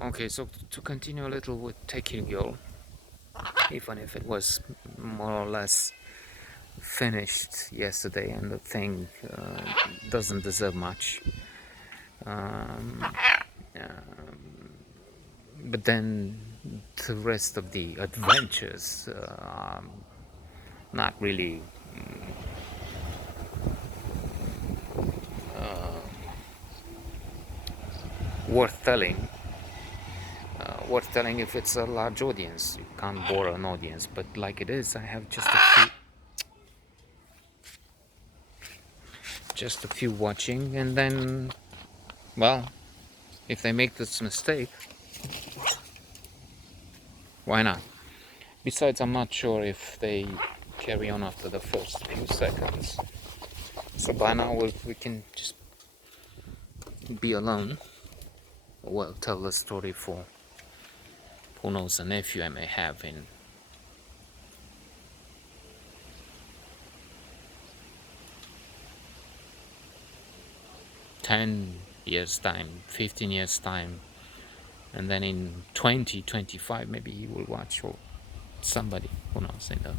Okay, so to continue a little with Tekirgyo, even if it was more or less finished yesterday and the thing doesn't deserve much, um, but then the rest of the adventures not really worth telling. Worth telling if it's a large audience. You can't bore an audience, but like it is, I have just a few watching, and then, well, if they make this mistake, why not? Besides, I'm not sure if they carry on after the first few seconds. So by now we can just be alone. Well, tell the story for who knows a nephew I may have in 10 years time, 15 years time, and then in 2025 maybe he will watch, or somebody, who knows, in the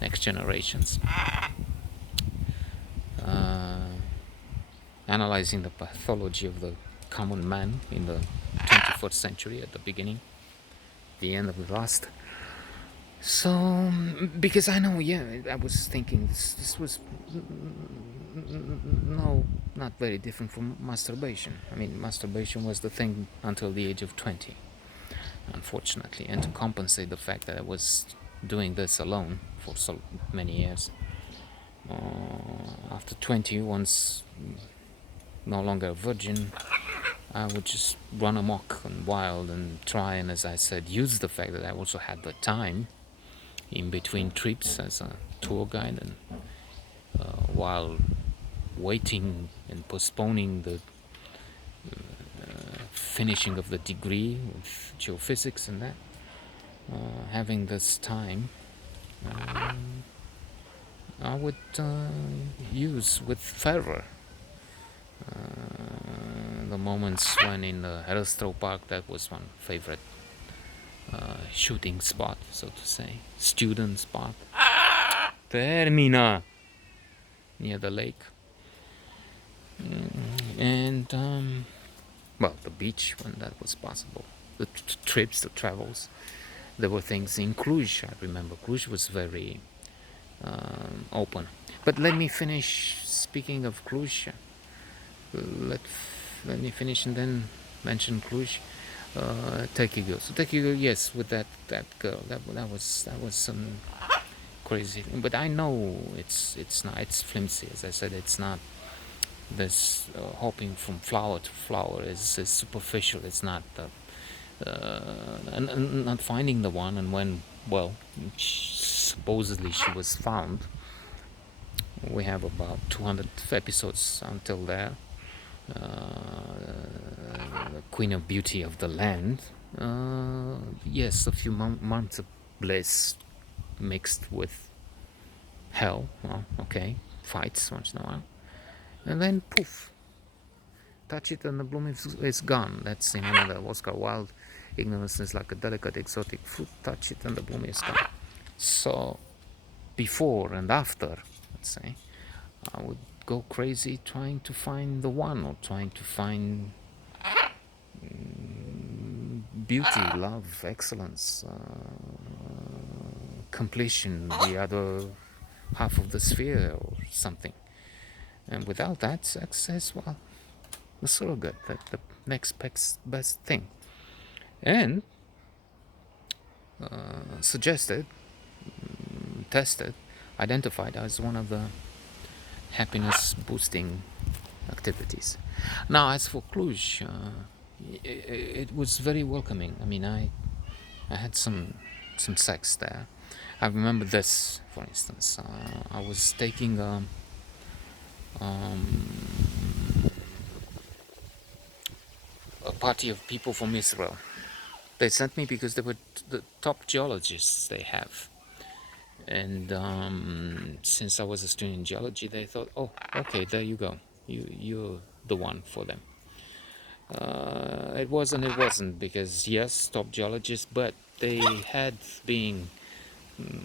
next generations, analyzing the pathology of the common man in the 21st century, at the beginning, the end of the last. So, because I know, yeah, I was thinking this was no, not very different from masturbation. I mean, masturbation was the thing until the age of 20, unfortunately, and to compensate the fact that I was doing this alone for so many years. After 20, once no longer a virgin, I would just run amok and wild and try, and as I said, use the fact that I also had the time in between trips as a tour guide, and while waiting and postponing the finishing of the degree with geophysics and that, having this time, I would use with fervor the moments when in the Herostro Park, that was one favorite shooting spot, so to say, student spot. Termina! Near the lake. And, well, the beach when that was possible. The trips, the travels. There were things in Cluj, I remember. Cluj was very open. But let me finish speaking of Cluj. Let, let me finish and then mention Cluj. Tekigo. So Tekigo, yes, with that girl, that was some crazy thing. But I know it's not, it's flimsy. As I said, it's not this hopping from flower to flower is superficial. It's not and not finding the one, and when, well, supposedly she was found. We have about 200 episodes until there. Queen of Beauty of the land. Yes, a few months of bliss mixed with hell. Well, okay, fights once in a while, and then poof, touch it and the bloom is gone. That's in another Oscar Wilde. Ignorance is like a delicate exotic fruit. Touch it and the bloom is gone. So before and after, let's say, I would go crazy trying to find the one, or trying to find beauty, love, excellence, completion, the other half of the sphere or something. And without that, success, well, the surrogate, the next best thing. And suggested, tested, identified as one of the happiness boosting activities. Now, as for Cluj, it was very welcoming. I mean, I had some sex there. I remember this, for instance. I was taking a party of people from Israel. They sent me because they were the top geologists they have. And since I was a student in geology, they thought, oh, okay, there you go. You're the one for them. It was and it wasn't, because yes, top geologists, but they had been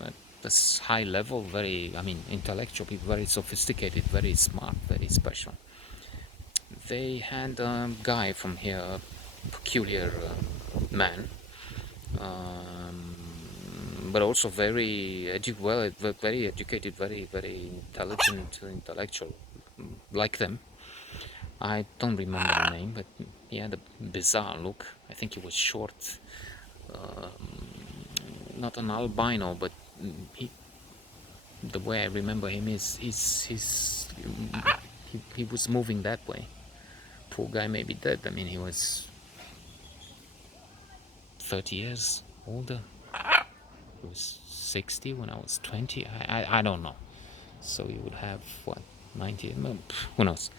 at this high level, very, I mean, intellectual people, very sophisticated, very smart, very special. They had a guy from here, a peculiar man, um, but also very educated, very intelligent, intellectual, like them. I don't remember the name, but he had a bizarre look. I think he was short, not an albino, but he, the way I remember him is he was moving that way. Poor guy may be dead. I mean, he was 30 years older. He was 60 when I was 20. I don't know. So he would have what, 90? Who knows?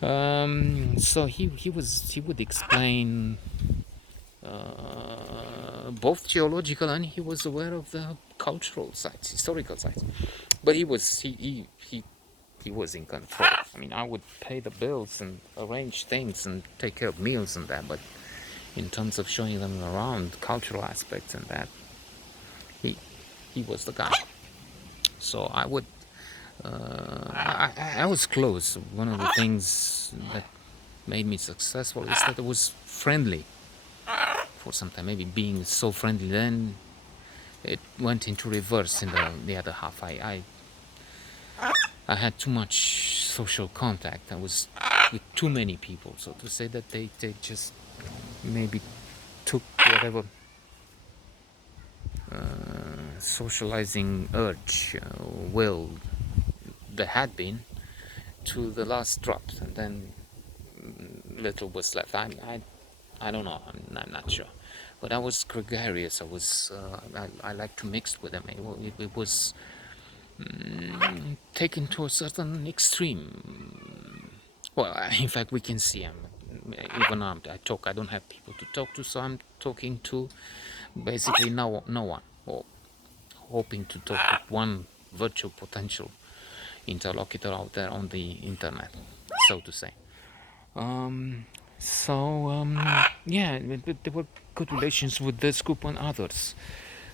So he would explain both geological, and he was aware of the cultural sites, historical sites. But he was in control. I mean, I would pay the bills and arrange things and take care of meals and that, but in terms of showing them around cultural aspects and that, he he was the guy. So I would I was close. One of the things that made me successful is that it was friendly for some time. Maybe being so friendly, then it went into reverse in the other half. I had too much social contact. I was with too many people, so to say, that they just maybe took whatever socializing urge, will there had been, to the last drop, and then little was left. I don't know. I'm not sure. But I was gregarious. I like to mix with them. It was taken to a certain extreme. Well, in fact, we can see. Even I talk. I don't have people to talk to, so I'm talking to basically no one, or hoping to talk to one virtual potential interlocutor out there on the internet, so to say. Um, yeah, there were good relations with this group and others,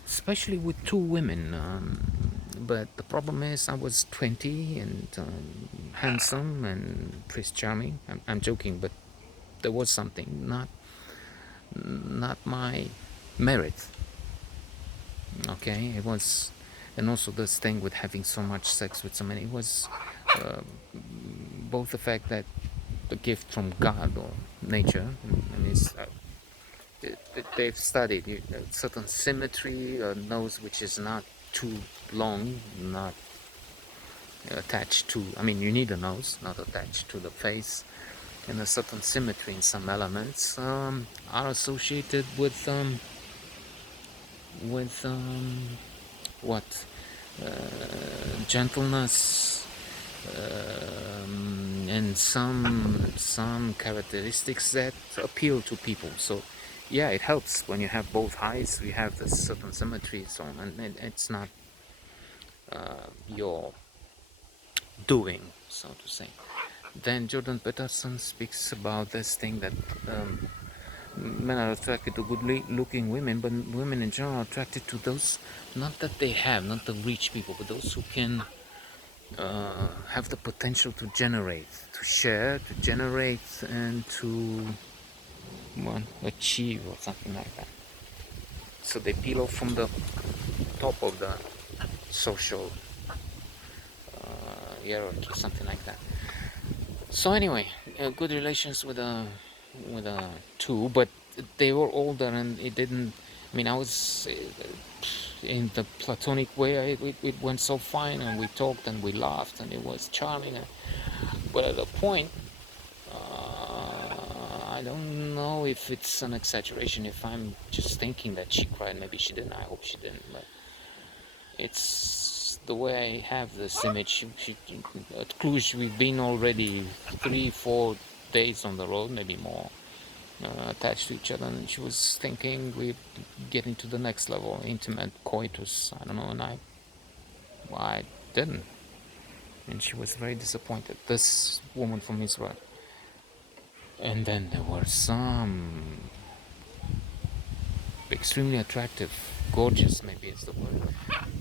especially with two women. But the problem is, I was 20 and handsome and Prince Charming. I'm joking, but there was something, not my merit. Okay, it was, and also this thing with having so much sex with so many. It was uh, both the fact that the gift from God or nature, and they've studied certain symmetry, a nose which is not too long, not attached to. I mean, you need a nose, not attached to the face, and a certain symmetry in some elements are associated with what gentleness, and some characteristics that appeal to people. So yeah, it helps when you have both eyes. You have this certain symmetry, so on, and it's not your doing, so to say. Then Jordan Peterson speaks about this thing that men are attracted to good-looking women, but women in general are attracted to those, not that they have, not the rich people, but those who can have the potential to generate, to share, to generate, and to, well, achieve or something like that. So they peel off from the top of the social hierarchy, something like that. So anyway, good relations with two, but they were older, and it didn't. I mean, I was in the platonic way. It went so fine, and we talked and we laughed, and it was charming. But at a point, I don't know if it's an exaggeration, if I'm just thinking that she cried. Maybe she didn't. I hope she didn't. But it's the way I have this image. At Cluj, we've been already 3-4 days on the road, maybe more, attached to each other, and she was thinking we're getting to the next level, intimate coitus. I don't know, and I didn't, and she was very disappointed. This woman from Israel. And then there were some extremely attractive, gorgeous, maybe is the word,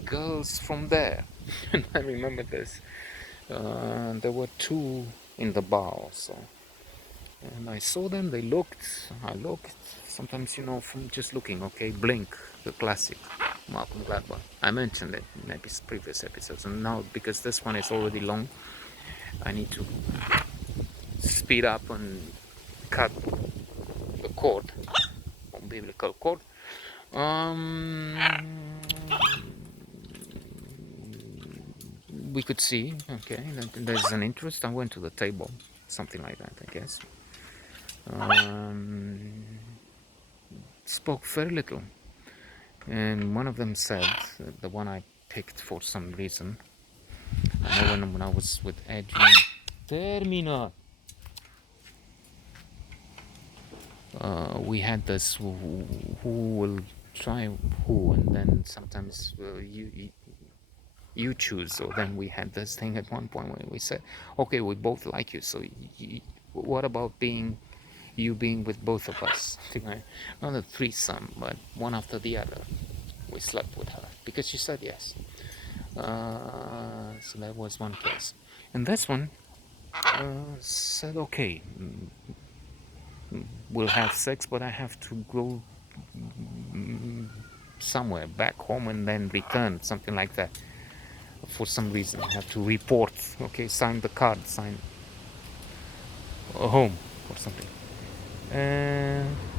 girls from there. And I remember this. There were two in the bar also. And I saw them, they looked, I looked. Sometimes, from just looking, okay, Blink, the classic, Malcolm Gladwell. I mentioned it in previous episodes. And now, because this one is already long, I need to speed up and cut the cord, umbilical cord. Um, we could see, okay, that there's an interest. I went to the table, something like that, I guess. Um, Spoke very little, and one of them said, the one I picked for some reason. I know when I was with Adrian, Termina. We had this who will try who, and then sometimes you choose. So then we had this thing at one point where we said, okay, we both like you, so what about you being with both of us? Not a threesome, but one after the other. We slept with her because she said yes. So that was one case. And this one said, okay, we'll have sex, but I have to go somewhere back home and then return, something like that. For some reason, I have to report, okay, sign the card, sign home or something.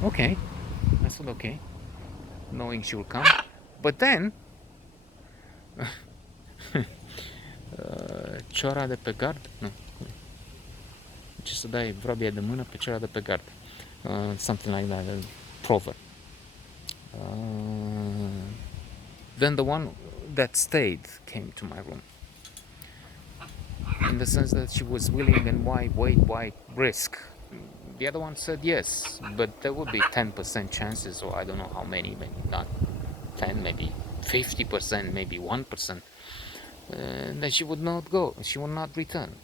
Okay, I said okay, knowing she will come. But then, ciora de pe gard, nu, ce să dai vrabia de mână pe ciora de pe gard. Something like that, a proverb. Then the one that stayed came to my room. In the sense that she was willing and why risk? The other one said yes, but there would be 10% chances, or I don't know how many, maybe not 10, maybe 50%, maybe 1%, that she would not go, she would not return.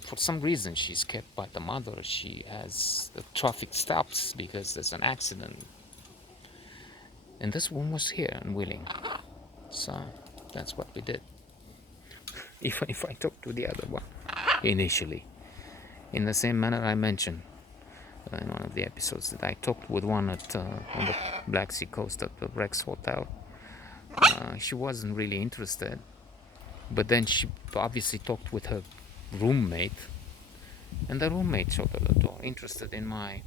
For some reason, she's kept by the mother. She has the traffic stops because there's an accident. And this one was here and willing. So that's what we did. If I talk to the other one initially, in the same manner I mentioned in one of the episodes that I talked with one at on the Black Sea coast at the Rex Hotel. She wasn't really interested, but then she obviously talked with her roommate, and the roommate showed her the door, interested in my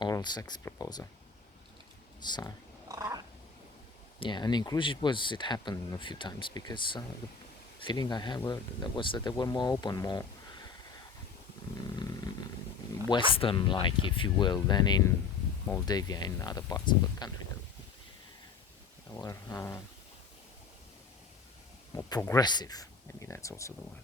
oral sex proposal. So yeah, and in Cluj it happened a few times because the feeling I had was that they were more open, more Western-like, if you will, than in Moldavia, in other parts of the country. They were more progressive. Maybe that's also the word.